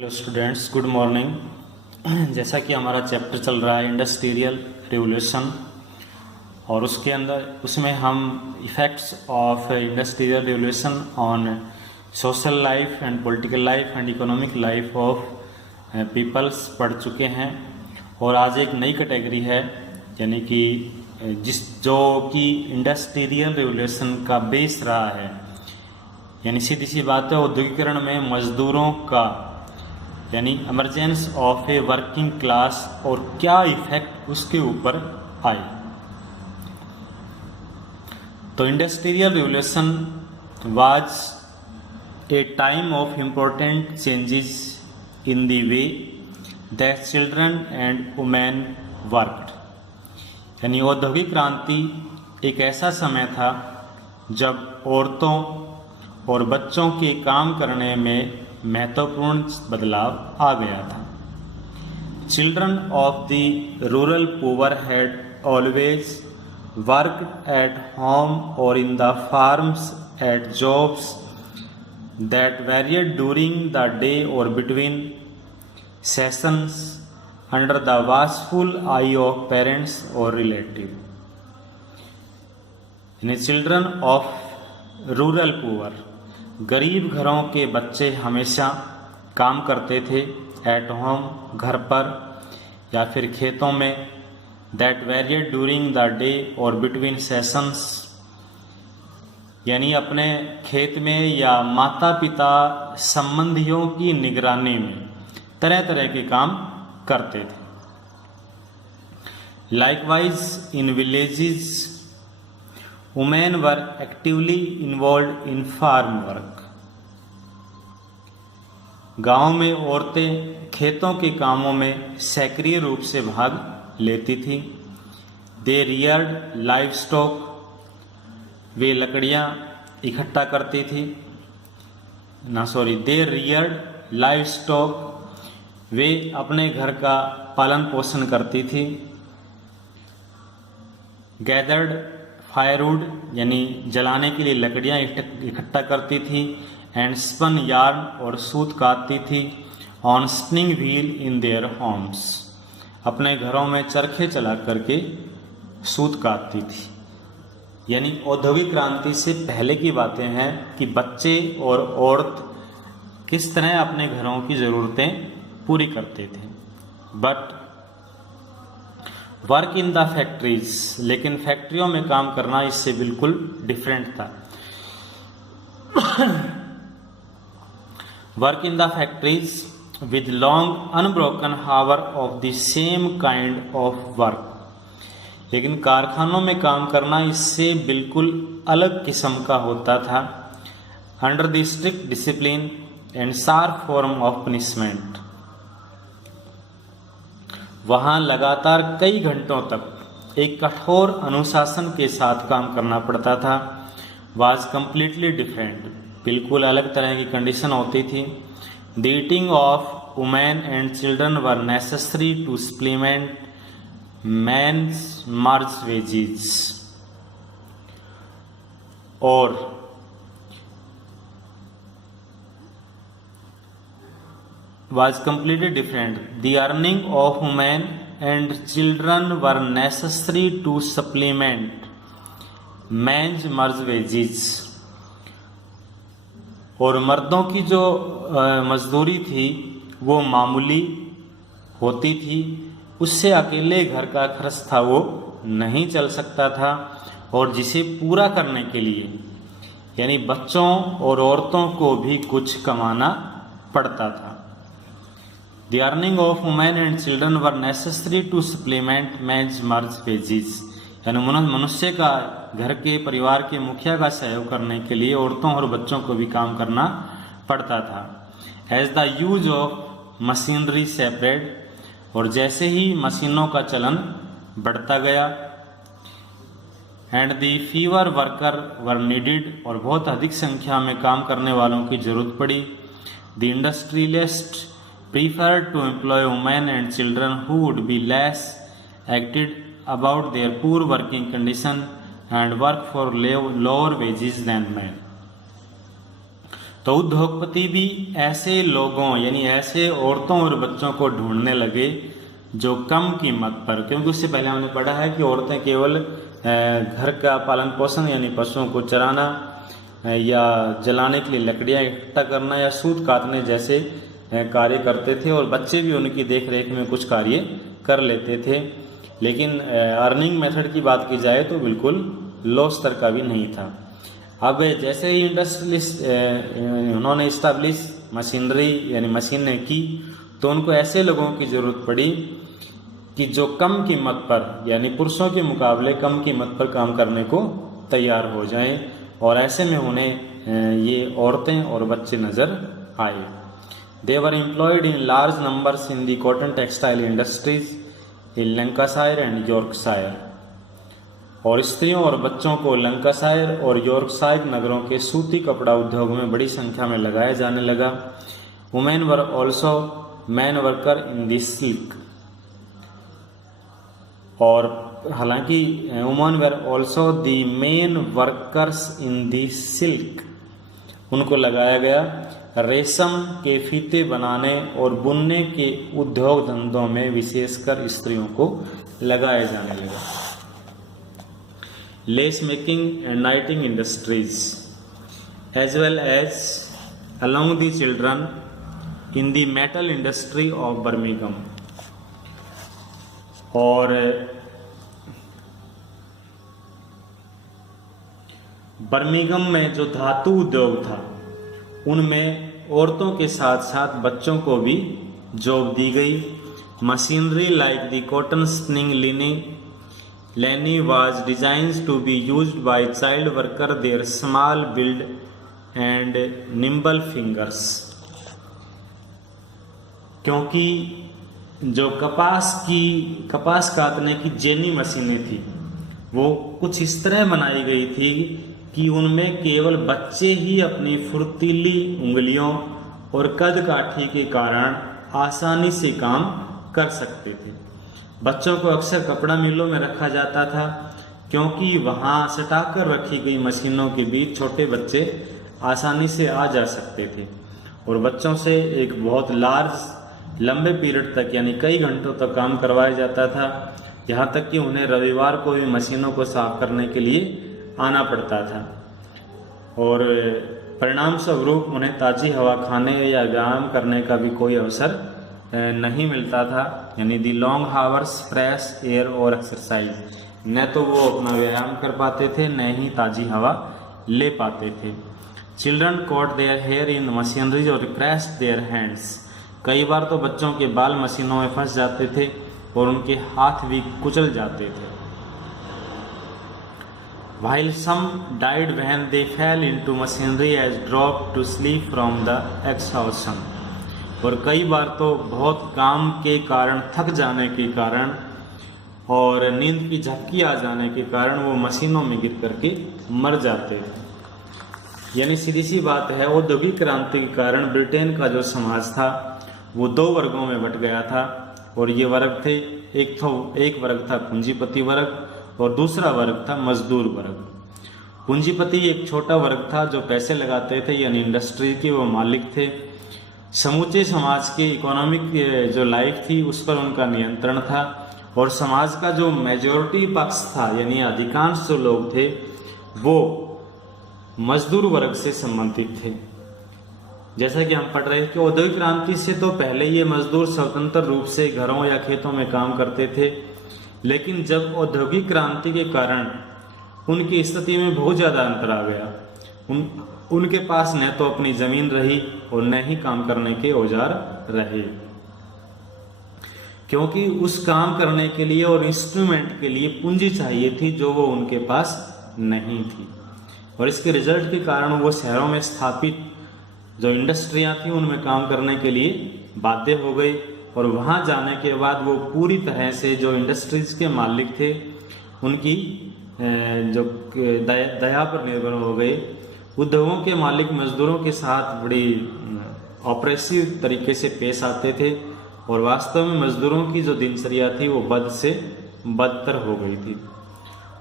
Hello students, good morning. जैसा कि हमारा चैप्टर चल रहा है इंडस्ट्रियल रिवोल्यूशन और उसमें हम effects of industrial revolution on social life and political life and economic life of peoples पढ़ चुके हैं। और आज एक नई कैटेगरी है, यानी कि जो कि इंडस्ट्रियल रिवोल्यूशन का बेस रहा है, यानी सीधी सी बात है औद्योगिकरण में मजदूरों का यानी emergence of a working class और क्या इफेक्ट उसके ऊपर आए। तो industrial revolution was a time of important changes in the way that children and women worked. यानी औद्योगिक क्रांति एक ऐसा समय था जब औरतों और बच्चों के काम करने में महत्वपूर्ण बदलाव आ गया था। Children of the rural poor had always worked at home और in the farms at jobs that varied during the day और between sessions under the watchful eye of parents और relative. Children of rural poor, गरीब घरों के बच्चे हमेशा काम करते थे एट होम, घर पर या फिर खेतों में। That varied during the day और बिटवीन सेशंस, यानी अपने खेत में या माता पिता संबंधियों की निगरानी में तरह तरह के काम करते थे। Likewise in villages women were actively involve in farm work. गांव में औरतें खेतों के कामों में सक्रिय रूप से भाग लेती थी। दे रियर्ड लाइव स्टॉक, वे लकड़ियां इकट्ठा करती थी। दे रियर्ड लाइव स्टॉक, वे अपने घर का पालन पोषण करती थी। गैदर्ड फायरवुड, यानी जलाने के लिए लकड़ियां इकट्ठा करती थी। एंड स्पन यार्न, और सूत काटती थी। On spinning wheel in their homes, अपने घरों में चरखे चला करके सूत काटती थी। यानी औद्योगिक क्रांति से पहले की बातें हैं कि बच्चे और औरत किस तरह अपने घरों की ज़रूरतें पूरी करते थे। But work in the factories, लेकिन फैक्ट्रियों में काम करना इससे बिल्कुल डिफरेंट था। Work in the factories with long unbroken hour of the same kind of work, लेकिन कारखानों में काम करना इससे बिल्कुल अलग किस्म का होता था। Under the strict discipline and sharp form of punishment, वहाँ लगातार कई घंटों तक एक कठोर अनुशासन के साथ काम करना पड़ता था। वाज कम्प्लीटली डिफरेंट, बिल्कुल अलग तरह की कंडीशन होती थी। The eating of women and children were necessary to supplement men's merge wages, और was completely different. The earning of women and children were necessary to supplement men's merge wages, और मर्दों की जो मजदूरी थी वो मामूली होती थी, उससे अकेले घर का खर्च था वो नहीं चल सकता था, और जिसे पूरा करने के लिए यानी बच्चों और औरतों को भी कुछ कमाना पड़ता था। The earning of women and children were necessary to supplement men's merge wages, यानी मनुष्य का घर के परिवार के मुखिया का सहयोग करने के लिए औरतों और बच्चों को भी काम करना पड़ता था। As the use of machinery separate, और जैसे ही मशीनों का चलन बढ़ता गया, and the fewer worker were needed, और बहुत अधिक संख्या में काम करने वालों की जरूरत पड़ी। The industrialists preferred to employ women and children who would be less acted about their poor working condition and work for lower wages than men। तो उद्योगपति भी ऐसे लोगों यानी ऐसे औरतों और बच्चों को ढूंढने लगे जो कम कीमत पर, क्योंकि उससे पहले हमने पढ़ा है कि औरतें केवल घर का पालन पोषण यानी पशुओं को चराना या जलाने के लिए लकड़ियाँ इकट्ठा करना या सूत काटने जैसे कार्य करते थे, और बच्चे भी उनकी देख रेख में कुछ कार्य कर लेते थे। लेकिन अर्निंग मेथड की बात की जाए तो बिल्कुल लो स्तर का भी नहीं था। अब जैसे ही इंडस्ट्रियलिस्ट उन्होंने इस्टेब्लिश मशीनरी यानी मशीनें की, तो उनको ऐसे लोगों की ज़रूरत पड़ी कि जो कम कीमत पर यानी पुरुषों के मुकाबले कम कीमत पर काम करने को तैयार हो जाएं, और ऐसे में उन्हें ये औरतें और बच्चे नज़र आए। They were employed in large numbers in the cotton textile industries in Lancashire and Yorkshire, और स्त्रियों और बच्चों को लंकाशायर और यॉर्कशायर नगरों के सूती कपड़ा उद्योग में बड़ी संख्या में लगाया जाने लगा। Women were also man worker in the silk, और हालांकि women were also the main workers in the silk, उनको लगाया गया रेशम के फीते बनाने और बुनने के उद्योग धंधों में विशेषकर स्त्रियों को लगाया जाने लगा। Lace making and knitting industries as well as along the children in the metal industry of Birmingham, और बर्मिंघम में जो धातु उद्योग था उनमें औरतों के साथ साथ बच्चों को भी जॉब दी गई। Machinery like the cotton spinning jenny was designed to be used by child worker their small build and nimble fingers, क्योंकि जो कपास काटने की जेनी मशीनें थी वो कुछ इस तरह बनाई गई थी कि उनमें केवल बच्चे ही अपनी फुर्तीली उंगलियों और कद काठी के कारण आसानी से काम कर सकते थे। बच्चों को अक्सर कपड़ा मिलों में रखा जाता था, क्योंकि वहाँ सटाकर रखी गई मशीनों के बीच छोटे बच्चे आसानी से आ जा सकते थे, और बच्चों से एक बहुत लंबे पीरियड तक यानी कई घंटों तक काम करवाया जाता था, यहाँ तक कि उन्हें रविवार को भी मशीनों को साफ करने के लिए आना पड़ता था, और परिणाम स्वरूप उन्हें ताज़ी हवा खाने या व्यायाम करने का भी कोई अवसर नहीं मिलता था, यानी दी लॉन्ग हावर्स फ्रेश एयर और एक्सरसाइज, न तो वो अपना व्यायाम कर पाते थे न ही ताज़ी हवा ले पाते थे। Children caught their hair in machineries और क्रैश्ड देयर हैंड्स, कई बार तो बच्चों के बाल मशीनों में फंस जाते थे और उनके हाथ भी कुचल जाते थे। While some died when they fell into machinery as dropped to sleep from the exhaustion, और कई बार तो बहुत काम के कारण थक जाने के कारण और नींद की झपकी आ जाने के कारण वो मशीनों में गिर करके मर जाते थे। यानी सीधी सी बात है, औद्योगिक क्रांति के कारण ब्रिटेन का जो समाज था वो दो वर्गों में बट गया था, और ये वर्ग थे, एक वर्ग था पूंजीपति वर्ग और दूसरा वर्ग था मजदूर वर्ग। पूंजीपति एक छोटा वर्ग था जो पैसे लगाते थे, यानी इंडस्ट्री के वो मालिक थे। समूचे समाज के इकोनॉमिक जो लाइफ थी उस पर उनका नियंत्रण था, और समाज का जो मेजॉरिटी पक्ष था यानी अधिकांश जो लोग थे वो मजदूर वर्ग से संबंधित थे। जैसा कि हम पढ़ रहे हैं कि औद्योगिक क्रांति से तो पहले ये मजदूर स्वतंत्र रूप से घरों या खेतों में काम करते थे, लेकिन जब औद्योगिक क्रांति के कारण उनकी स्थिति में बहुत ज़्यादा अंतर आ गया, उनके पास न तो अपनी ज़मीन रही और न ही काम करने के औजार रहे, क्योंकि उस काम करने के लिए और इंस्ट्रूमेंट के लिए पूंजी चाहिए थी जो वो उनके पास नहीं थी। और इसके रिजल्ट के कारण वो शहरों में स्थापित जो इंडस्ट्रियां थी उनमें काम करने के लिए बाध्य हो गए, और वहां जाने के बाद वो पूरी तरह से जो इंडस्ट्रीज के मालिक थे उनकी जो दया पर निर्भर हो गए। उद्योगों के मालिक मजदूरों के साथ बड़ी ऑपरेसिव तरीके से पेश आते थे, और वास्तव में मजदूरों की जो दिनचर्या थी वो बद से बदतर हो गई थी।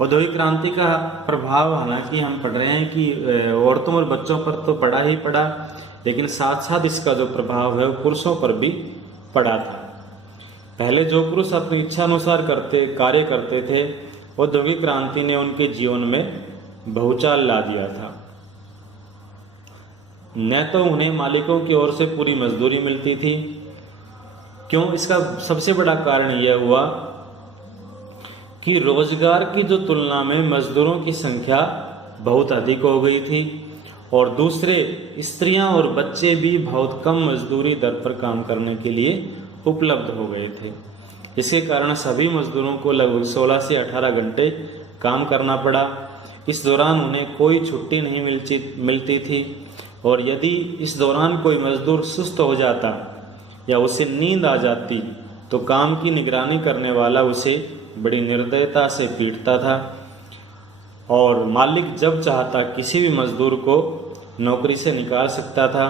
औद्योगिक क्रांति का प्रभाव हालांकि हम पढ़ रहे हैं कि औरतों और बच्चों पर तो पड़ा ही पड़ा, लेकिन साथ साथ इसका जो प्रभाव है वो पुरुषों पर भी पड़ा था। पहले जो पुरुष अपनी इच्छा अनुसार कार्य करते थे, औद्योगिक क्रांति ने उनके जीवन में भूचाल ला दिया था। न तो उन्हें मालिकों की ओर से पूरी मजदूरी मिलती थी। क्यों? इसका सबसे बड़ा कारण यह हुआ कि रोजगार की जो तुलना में मजदूरों की संख्या बहुत अधिक हो गई थी, और दूसरे स्त्रियां और बच्चे भी बहुत कम मजदूरी दर पर काम करने के लिए उपलब्ध हो गए थे। इसके कारण सभी मजदूरों को लगभग 16 से 18 घंटे काम करना पड़ा। इस दौरान उन्हें कोई छुट्टी नहीं मिलती थी, और यदि इस दौरान कोई मजदूर सुस्त हो जाता या उसे नींद आ जाती तो काम की निगरानी करने वाला उसे बड़ी निर्दयता से पीटता था, और मालिक जब चाहता किसी भी मजदूर को नौकरी से निकाल सकता था।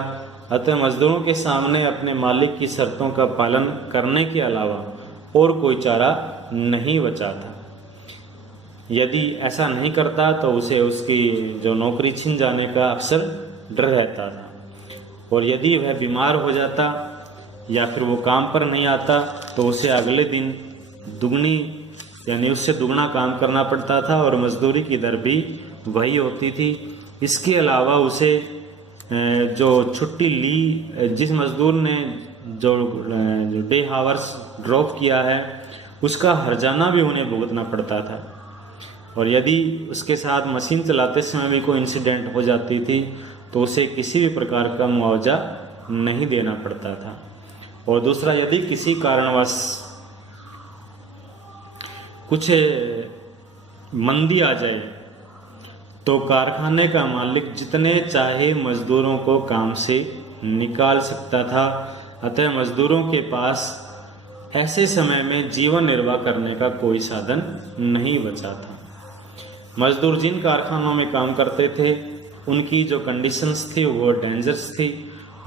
अतः मजदूरों के सामने अपने मालिक की शर्तों का पालन करने के अलावा और कोई चारा नहीं बचा था। यदि ऐसा नहीं करता तो उसे उसकी जो नौकरी छिन जाने का अक्सर डर रहता था, और यदि वह बीमार हो जाता या फिर वो काम पर नहीं आता तो उसे अगले दिन उससे दुगना काम करना पड़ता था, और मजदूरी की दर भी वही होती थी। इसके अलावा उसे जो छुट्टी ली, जिस मजदूर ने जो डे हावर्स ड्रॉप किया है उसका हर्जाना भी उन्हें भुगतना पड़ता था, और यदि उसके साथ मशीन चलाते समय भी कोई इंसिडेंट हो जाती थी तो उसे किसी भी प्रकार का मुआवजा नहीं देना पड़ता था। और दूसरा, यदि किसी कारणवश कुछ मंदी आ जाए तो कारखाने का मालिक जितने चाहे मजदूरों को काम से निकाल सकता था। अतः मजदूरों के पास ऐसे समय में जीवन निर्वाह करने का कोई साधन नहीं बचा था। मजदूर जिन कारखानों में काम करते थे उनकी जो कंडीशंस थी वो डेंजरस थी।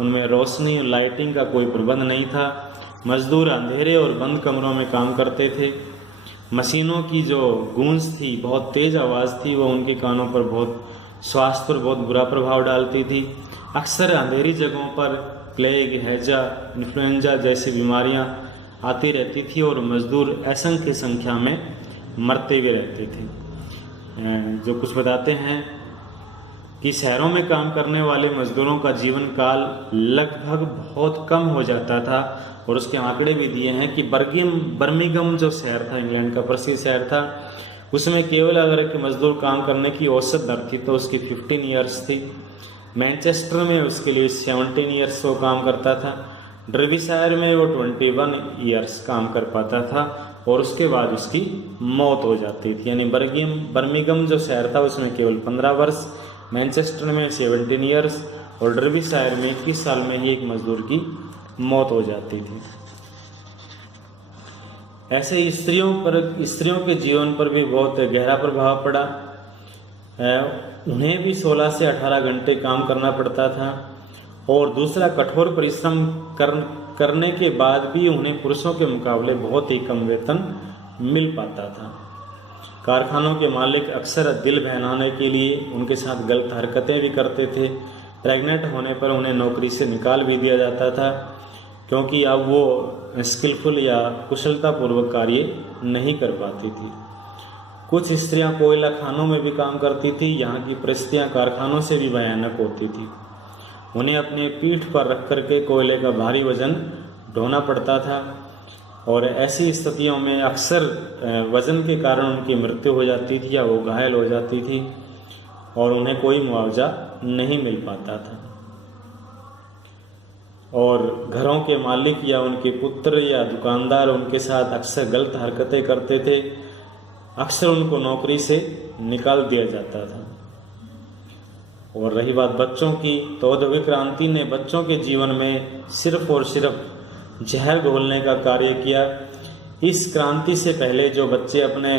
उनमें रोशनी और लाइटिंग का कोई प्रबंध नहीं था। मजदूर अंधेरे और बंद कमरों में काम करते थे। मशीनों की जो गूंज थी, बहुत तेज आवाज़ थी, वो उनके कानों पर स्वास्थ्य पर बहुत बुरा प्रभाव डालती थी। अक्सर अंधेरी जगहों पर प्लेग, हैजा, इन्फ्लुएंजा जैसी बीमारियां आती रहती थी, और मजदूर असंख्य संख्या में मरते हुए रहते थे। जो कुछ बताते हैं कि शहरों में काम करने वाले मजदूरों का जीवन काल लगभग बहुत कम हो जाता था, और उसके आंकड़े भी दिए हैं कि बर्मिंघम जो शहर था, इंग्लैंड का प्रसिद्ध शहर था, उसमें केवल अगर एक मजदूर काम करने की औसत दर थी तो उसकी 15 ईयर्स थी। मैनचेस्टर में उसके लिए 17 ईयर्स वो काम करता था। डर्बीशायर में वो 21 ईयर्स काम कर पाता था, और उसके बाद उसकी मौत हो जाती थी। यानी बर्मिंघम जो शहर था उसमें केवल 15 वर्ष, मैनचेस्टर में 17 ईयर्स, और डर्बीशायर में 21 साल में ही एक मजदूर की मौत हो जाती थी। ऐसे स्त्रियों के जीवन पर भी बहुत गहरा प्रभाव पड़ा। उन्हें भी 16 से 18 घंटे काम करना पड़ता था, और दूसरा, कठोर परिश्रम करने के बाद भी उन्हें पुरुषों के मुकाबले बहुत ही कम वेतन मिल पाता था। कारखानों के मालिक अक्सर दिल बहलाने के लिए उनके साथ गलत हरकतें भी करते थे। प्रेग्नेंट होने पर उन्हें नौकरी से निकाल भी दिया जाता था, क्योंकि अब वो स्किलफुल या कुशलतापूर्वक कार्य नहीं कर पाती थी। कुछ स्त्रियां कोयला खानों में भी काम करती थी। यहाँ की परिस्थितियाँ कारखानों से भी भयानक होती थी। उन्हें अपने पीठ पर रख करके कोयले का भारी वजन ढोना पड़ता था, और ऐसी स्थितियों में अक्सर वजन के कारण उनकी मृत्यु हो जाती थी या वो घायल हो जाती थी, और उन्हें कोई मुआवजा नहीं मिल पाता था। और घरों के मालिक या उनके पुत्र या दुकानदार उनके साथ अक्सर गलत हरकतें करते थे। अक्सर उनको नौकरी से निकाल दिया जाता था। और रही बात बच्चों की, तो औद्योगिक क्रांति ने बच्चों के जीवन में सिर्फ और सिर्फ जहर घोलने का कार्य किया। इस क्रांति से पहले जो बच्चे अपने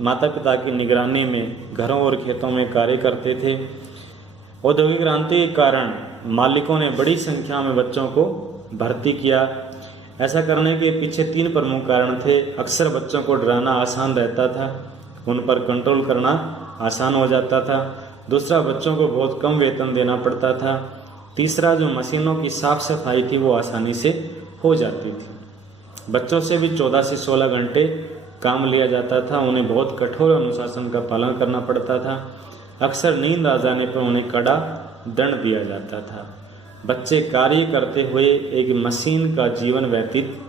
माता पिता की निगरानी में घरों और खेतों में कार्य करते थे, औद्योगिक क्रांति के कारण मालिकों ने बड़ी संख्या में बच्चों को भर्ती किया। ऐसा करने के पीछे 3 प्रमुख कारण थे। अक्सर बच्चों को डराना आसान रहता था, उन पर कंट्रोल करना आसान हो जाता था। दूसरा, बच्चों को बहुत कम वेतन देना पड़ता था। तीसरा, जो मशीनों की साफ सफाई थी वो आसानी से हो जाती थी। बच्चों से भी 14 से 16 घंटे काम लिया जाता था। उन्हें बहुत कठोर अनुशासन का पालन करना पड़ता था। अक्सर नींद आ जाने पर उन्हें कड़ा दंड दिया जाता था। बच्चे कार्य करते हुए एक मशीन का जीवन व्यतीत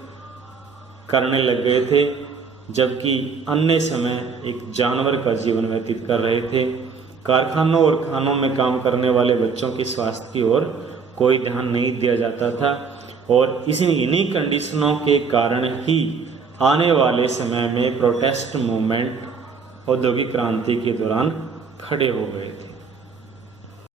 करने लग गए थे, जबकि अन्य समय एक जानवर का जीवन व्यतीत कर रहे थे। कारखानों और खानों में काम करने वाले बच्चों के स्वास्थ्य की ओर कोई ध्यान नहीं दिया जाता था और इन्हीं कंडीशनों के कारण ही आने वाले समय में प्रोटेस्ट मूवमेंट औद्योगिक क्रांति के दौरान खड़े हो गए थे।